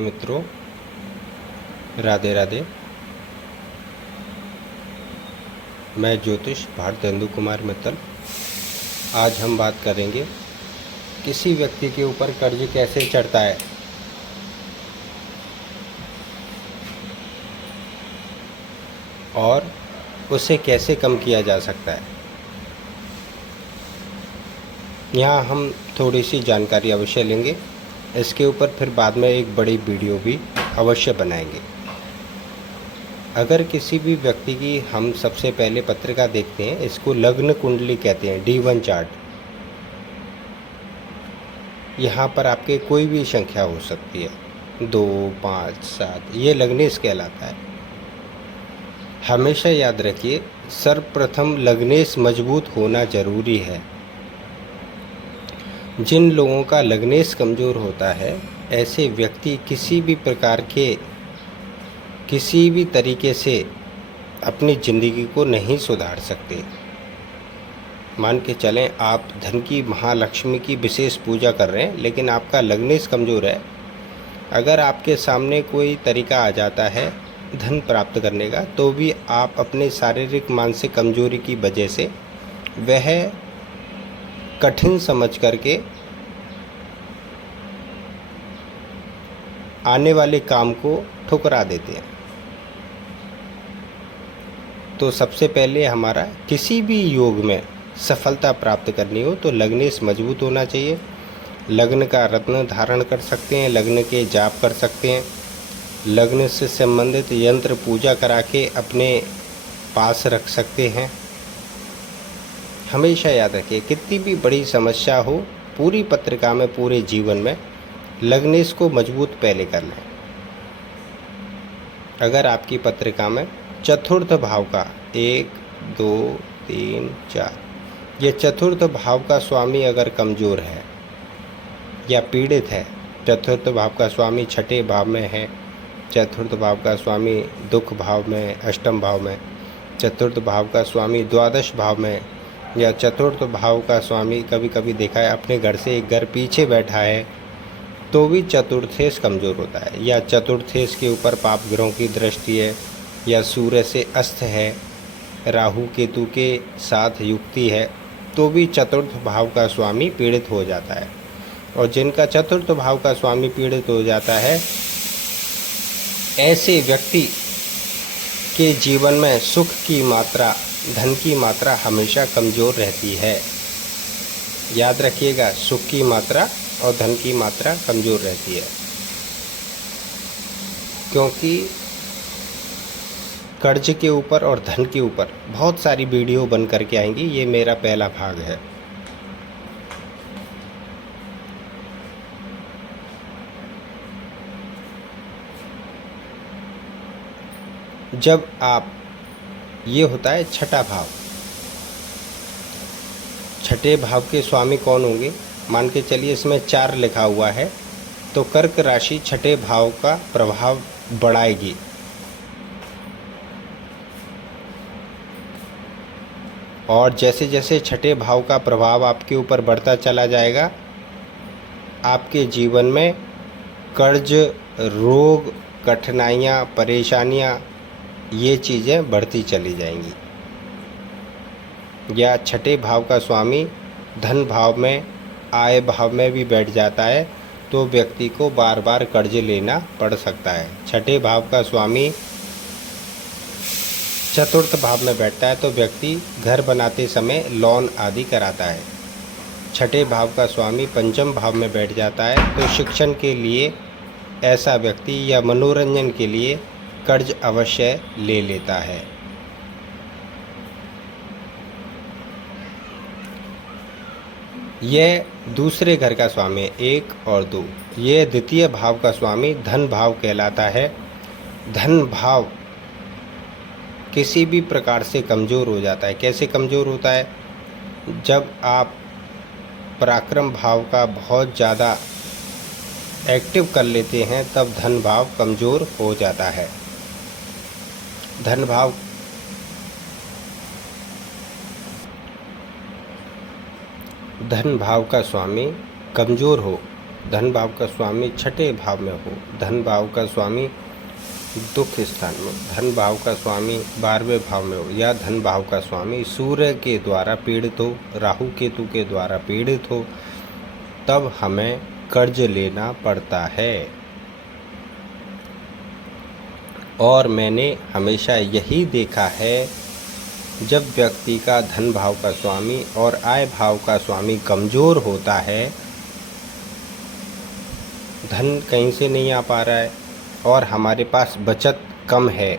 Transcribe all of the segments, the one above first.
मित्रों, राधे राधे। मैं ज्योतिष भारतेंदु कुमार मित्तल। आज हम बात करेंगे किसी व्यक्ति के ऊपर कर्ज कैसे चढ़ता है और उसे कैसे कम किया जा सकता है। यहाँ हम थोड़ी सी जानकारी अवश्य लेंगे। इसके ऊपर फिर बाद में एक बड़ी वीडियो भी अवश्य बनाएंगे। अगर किसी भी व्यक्ति की हम सबसे पहले पत्रिका देखते हैं, इसको लग्न कुंडली कहते हैं, D1 चार्ट। यहाँ पर आपके कोई भी संख्या हो सकती है, 2, 5, 7, ये लग्नेश कहलाता है। हमेशा याद रखिए, सर्वप्रथम लग्नेश मजबूत होना जरूरी है। जिन लोगों का लग्नेश कमज़ोर होता है, ऐसे व्यक्ति किसी भी प्रकार के किसी भी तरीके से अपनी ज़िंदगी को नहीं सुधार सकते। मान के चलें, आप धन की महालक्ष्मी की विशेष पूजा कर रहे हैं, लेकिन आपका लग्नेश कमज़ोर है। अगर आपके सामने कोई तरीका आ जाता है धन प्राप्त करने का, तो भी आप अपने शारीरिक मानसिक कमजोरी की वजह से वह कठिन समझ करके आने वाले काम को ठुकरा देते हैं। तो सबसे पहले हमारा किसी भी योग में सफलता प्राप्त करनी हो तो लग्नेश मजबूत होना चाहिए। लग्न का रत्न धारण कर सकते हैं, लग्न के जाप कर सकते हैं, लग्न से संबंधित यंत्र पूजा करा के अपने पास रख सकते हैं। हमेशा याद रखिए, कितनी भी बड़ी समस्या हो, पूरी पत्रिका में, पूरे जीवन में लग्नेश को मजबूत पहले कर लें। अगर आपकी पत्रिका में चतुर्थ भाव का 1, 2, 3, 4, ये चतुर्थ भाव का स्वामी अगर कमज़ोर है या पीड़ित है, चतुर्थ भाव का स्वामी छठे भाव में है, चतुर्थ भाव का स्वामी दुख भाव में, अष्टम भाव में, चतुर्थ भाव का स्वामी द्वादश भाव में, या चतुर्थ भाव का स्वामी कभी कभी देखा है अपने घर से एक घर पीछे बैठा है, तो भी चतुर्थेश कमज़ोर होता है। या चतुर्थेश के ऊपर पाप ग्रहों की दृष्टि है, या सूर्य से अस्त है, राहु केतु के साथ युक्ति है, तो भी चतुर्थ भाव का स्वामी पीड़ित हो जाता है। और जिनका चतुर्थ भाव का स्वामी पीड़ित हो जाता है, ऐसे व्यक्ति के जीवन में सुख की मात्रा, धन की मात्रा हमेशा कमज़ोर रहती है। याद रखिएगा, सुख की मात्रा और धन की मात्रा कमज़ोर रहती है, क्योंकि कर्ज के ऊपर और धन के ऊपर बहुत सारी वीडियो बन करके आएंगी। ये मेरा पहला भाग है। जब आप, ये होता है छठा भाव, छठे भाव के स्वामी कौन होंगे? मान के चलिए इसमें 4 लिखा हुआ है, तो कर्क राशि छठे भाव का प्रभाव बढ़ाएगी। और जैसे जैसे छठे भाव का प्रभाव आपके ऊपर बढ़ता चला जाएगा, आपके जीवन में कर्ज, रोग, कठिनाइयाँ, परेशानियाँ, ये चीज़ें बढ़ती चली जाएंगी। या छठे भाव का स्वामी धन भाव में, आय भाव में भी बैठ जाता है, तो व्यक्ति को बार बार कर्ज लेना पड़ सकता है। छठे भाव का स्वामी चतुर्थ भाव में बैठता है, तो व्यक्ति घर बनाते समय लोन आदि कराता है। छठे भाव का स्वामी पंचम भाव में बैठ जाता है, तो शिक्षण के लिए ऐसा व्यक्ति या मनोरंजन के लिए कर्ज अवश्य ले लेता है। यह दूसरे घर का स्वामी 1 और 2। यह द्वितीय भाव का स्वामी धन भाव कहलाता है। धन भाव किसी भी प्रकार से कमज़ोर हो जाता है। कैसे कमज़ोर होता है? जब आप पराक्रम भाव का बहुत ज़्यादा एक्टिव कर लेते हैं, तब धन भाव कमज़ोर हो जाता है। धन भाव का स्वामी कमज़ोर हो धन भाव का स्वामी छठे भाव में हो, धन भाव का स्वामी दुख स्थान में, धन भाव का स्वामी 12वें भाव में हो, या धन भाव का स्वामी सूर्य के द्वारा पीड़ित हो, राहु केतु के द्वारा पीड़ित हो, तब हमें कर्ज लेना पड़ता है। और मैंने हमेशा यही देखा है, जब व्यक्ति का धन भाव का स्वामी और आय भाव का स्वामी कमज़ोर होता है, धन कहीं से नहीं आ पा रहा है और हमारे पास बचत कम है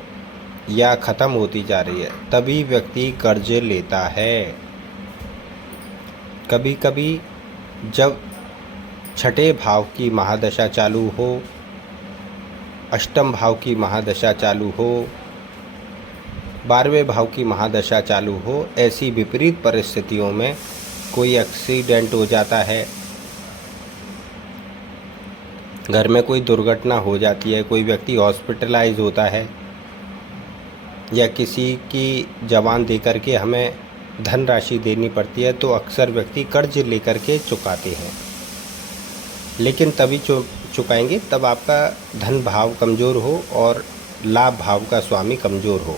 या ख़त्म होती जा रही है, तभी व्यक्ति कर्ज लेता है। कभी कभी जब छठे भाव की महादशा चालू हो, अष्टम भाव की महादशा चालू हो, 12वें भाव की महादशा चालू हो, ऐसी विपरीत परिस्थितियों में कोई एक्सीडेंट हो जाता है, घर में कोई दुर्घटना हो जाती है, कोई व्यक्ति हॉस्पिटलाइज होता है, या किसी की जवान दे करके हमें धनराशि देनी पड़ती है, तो अक्सर व्यक्ति कर्ज लेकर के चुकाते हैं। लेकिन तभी चुकाएंगे तब आपका धन भाव कमज़ोर हो और लाभ भाव का स्वामी कमज़ोर हो।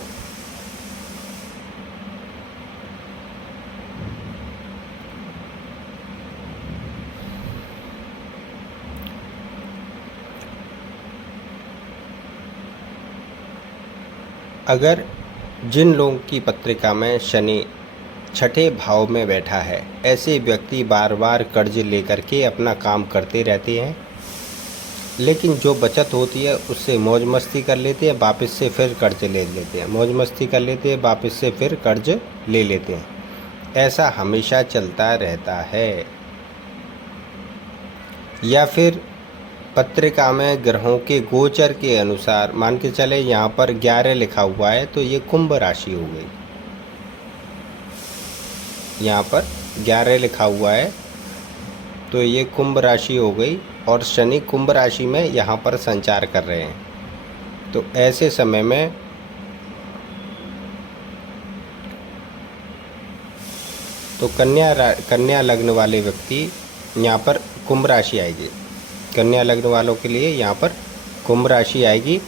अगर जिन लोगों की पत्रिका में शनि छठे भाव में बैठा है, ऐसे व्यक्ति बार बार कर्ज लेकर के अपना काम करते रहते हैं, लेकिन जो बचत होती है उससे मौज मस्ती कर लेते हैं, वापस से फिर कर्ज ले लेते हैं, मौज मस्ती कर लेते हैं, वापस से फिर कर्ज ले लेते हैं। ऐसा हमेशा चलता रहता है। या फिर पत्रिका में ग्रहों के गोचर के अनुसार मान के चले यहाँ पर 11 लिखा हुआ है, तो ये कुंभ राशि हो गई। यहाँ पर 11 लिखा हुआ है तो ये कुंभ राशि हो गई, और शनि कुंभ राशि में यहाँ पर संचार कर रहे हैं। तो ऐसे समय में तो कन्या लग्न वाले व्यक्ति यहाँ पर कुंभ राशि आएगी, कन्या लग्न वालों के लिए यहाँ पर कुंभ राशि आएगी।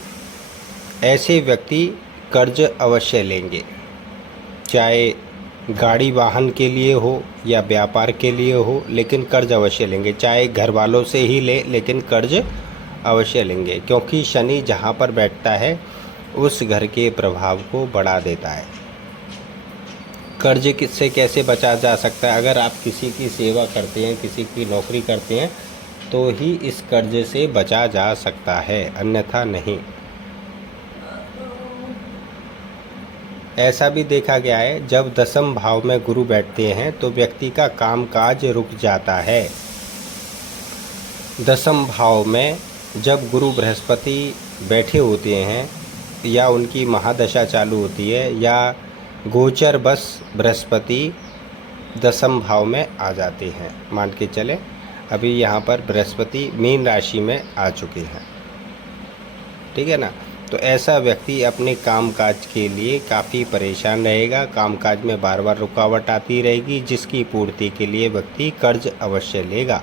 ऐसे व्यक्ति कर्ज अवश्य लेंगे, चाहे गाड़ी वाहन के लिए हो या व्यापार के लिए हो, लेकिन कर्ज अवश्य लेंगे। चाहे घर वालों से ही ले, लेकिन कर्ज अवश्य लेंगे, क्योंकि शनि जहाँ पर बैठता है उस घर के प्रभाव को बढ़ा देता है। कर्ज से कैसे बचा जा सकता है? अगर आप किसी की सेवा करते हैं, किसी की नौकरी करते हैं, तो ही इस कर्ज से बचा जा सकता है, अन्यथा नहीं। ऐसा भी देखा गया है, जब दसम भाव में गुरु बैठते हैं तो व्यक्ति का कामकाज रुक जाता है। दसम भाव में जब गुरु बृहस्पति बैठे होते हैं या उनकी महादशा चालू होती है, या गोचर बस बृहस्पति दसम भाव में आ जाते हैं, मान के चले अभी यहाँ पर बृहस्पति मीन राशि में आ चुके हैं, ठीक है ना। तो ऐसा व्यक्ति अपने कामकाज के लिए काफ़ी परेशान रहेगा, कामकाज में बार बार रुकावट आती रहेगी, जिसकी पूर्ति के लिए व्यक्ति कर्ज अवश्य लेगा।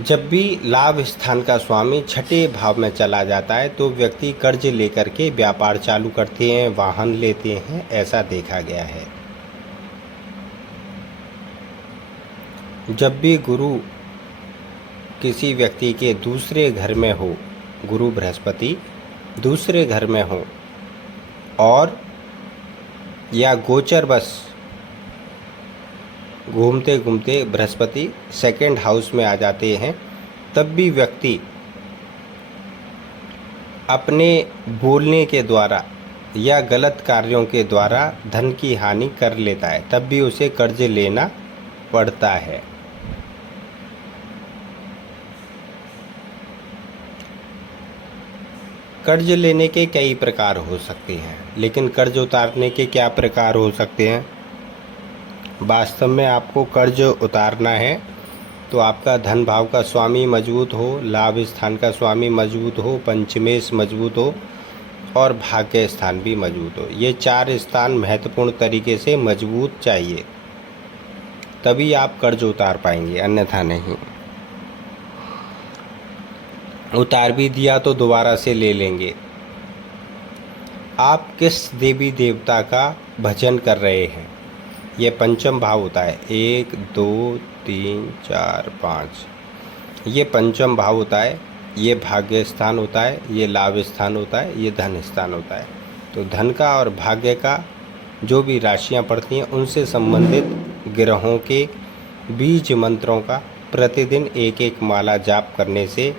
जब भी लाभ स्थान का स्वामी छठे भाव में चला जाता है तो व्यक्ति कर्ज लेकर के व्यापार चालू करते हैं, वाहन लेते हैं, ऐसा देखा गया है। जब भी गुरु किसी व्यक्ति के दूसरे घर में हो, गुरु बृहस्पति दूसरे घर में हो, और या गोचर बस घूमते घूमते बृहस्पति सेकंड हाउस में आ जाते हैं, तब भी व्यक्ति अपने बोलने के द्वारा या गलत कार्यों के द्वारा धन की हानि कर लेता है, तब भी उसे कर्ज लेना पड़ता है। कर्ज लेने के कई प्रकार हो सकते हैं, लेकिन कर्ज उतारने के क्या प्रकार हो सकते हैं? वास्तव में आपको कर्ज उतारना है तो आपका धन भाव का स्वामी मजबूत हो, लाभ स्थान का स्वामी मजबूत हो, पंचमेश मजबूत हो, और भाग्य स्थान भी मजबूत हो। ये 4 स्थान महत्वपूर्ण तरीके से मजबूत चाहिए, तभी आप कर्ज उतार पाएंगे, अन्यथा नहीं। उतार भी दिया तो दोबारा से ले लेंगे। आप किस देवी देवता का भजन कर रहे हैं, ये पंचम भाव होता है। 1 2 3 4 5, ये पंचम भाव होता है। ये भाग्य स्थान होता है, ये लाभ स्थान होता है, ये धन स्थान होता है। तो धन का और भाग्य का जो भी राशियां पड़ती हैं उनसे संबंधित ग्रहों के बीज मंत्रों का प्रतिदिन एक एक माला जाप करने से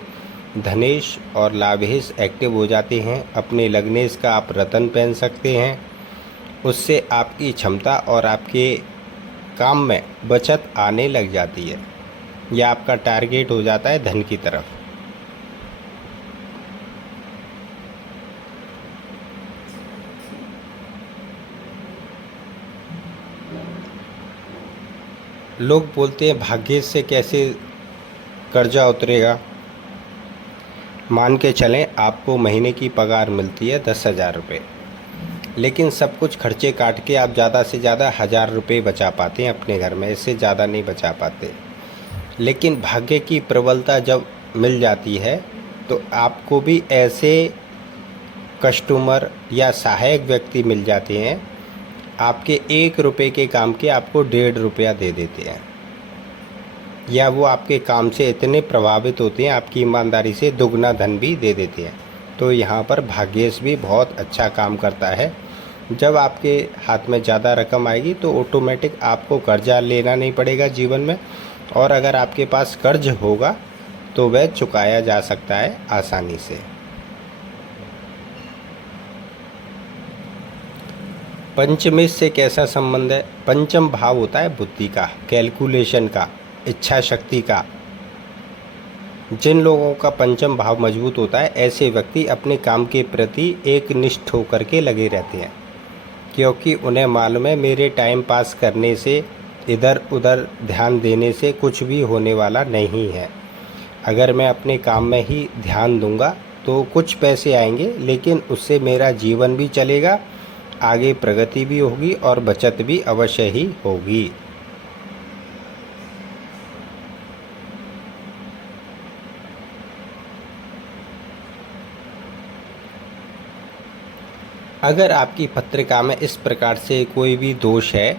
धनेश और लाभेश एक्टिव हो जाते हैं। अपने लग्नेश का आप रतन पहन सकते हैं, उससे आपकी क्षमता और आपके काम में बचत आने लग जाती है। यह आपका टारगेट हो जाता है धन की तरफ। लोग बोलते हैं भाग्य से कैसे कर्जा उतरेगा। मान के चलें आपको महीने की पगार मिलती है 10,000 रुपये, लेकिन सब कुछ खर्चे काट के आप ज़्यादा से ज़्यादा 1,000 रुपये बचा पाते हैं अपने घर में, इससे ज़्यादा नहीं बचा पाते। लेकिन भाग्य की प्रबलता जब मिल जाती है तो आपको भी ऐसे कस्टमर या सहायक व्यक्ति मिल जाते हैं, आपके 1 रुपये के काम के आपको 1.5 रुपया दे देते हैं, या वो आपके काम से इतने प्रभावित होते हैं आपकी ईमानदारी से दुगना धन भी दे देते हैं। तो यहाँ पर भाग्येश भी बहुत अच्छा काम करता है। जब आपके हाथ में ज़्यादा रकम आएगी तो ऑटोमेटिक आपको कर्जा लेना नहीं पड़ेगा जीवन में, और अगर आपके पास कर्ज होगा तो वह चुकाया जा सकता है आसानी से। पंचमेश से कैसा संबंध है? पंचम भाव होता है बुद्धि का, कैलकुलेशन का, इच्छा शक्ति का। जिन लोगों का पंचम भाव मजबूत होता है ऐसे व्यक्ति अपने काम के प्रति एकनिष्ठ होकर के लगे रहते हैं, क्योंकि उन्हें मालूम है मेरे टाइम पास करने से, इधर उधर ध्यान देने से कुछ भी होने वाला नहीं है। अगर मैं अपने काम में ही ध्यान दूंगा तो कुछ पैसे आएंगे, लेकिन उससे मेरा जीवन भी चलेगा, आगे प्रगति भी होगी और बचत भी अवश्य ही होगी। अगर आपकी पत्रिका में इस प्रकार से कोई भी दोष है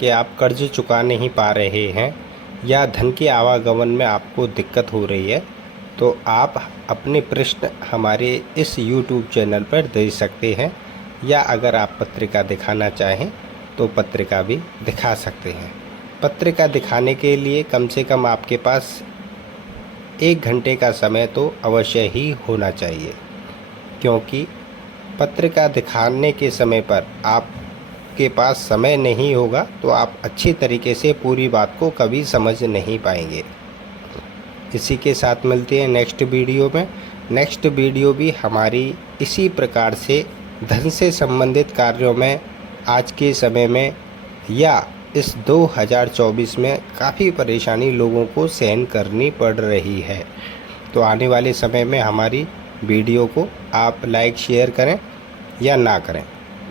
कि आप कर्ज चुका नहीं पा रहे हैं या धन के आवागमन में आपको दिक्कत हो रही है, तो आप अपने प्रश्न हमारे इस YouTube चैनल पर दे सकते हैं, या अगर आप पत्रिका दिखाना चाहें तो पत्रिका भी दिखा सकते हैं। पत्रिका दिखाने के लिए कम से कम आपके पास 1 घंटे का समय तो अवश्य ही होना चाहिए, क्योंकि पत्रिका दिखाने के समय पर आपके पास समय नहीं होगा तो आप अच्छी तरीके से पूरी बात को कभी समझ नहीं पाएंगे। इसी के साथ मिलते हैं नेक्स्ट वीडियो में। नेक्स्ट वीडियो भी हमारी इसी प्रकार से धन से संबंधित कार्यों में आज के समय में या इस 2024 में काफ़ी परेशानी लोगों को सहन करनी पड़ रही है। तो आने वाले समय में हमारी वीडियो को आप लाइक शेयर करें या ना करें,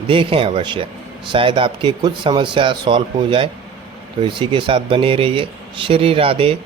देखें अवश्य, शायद आपकी कुछ समस्या सॉल्व हो जाए। तो इसी के साथ बने रहिए। श्री राधे।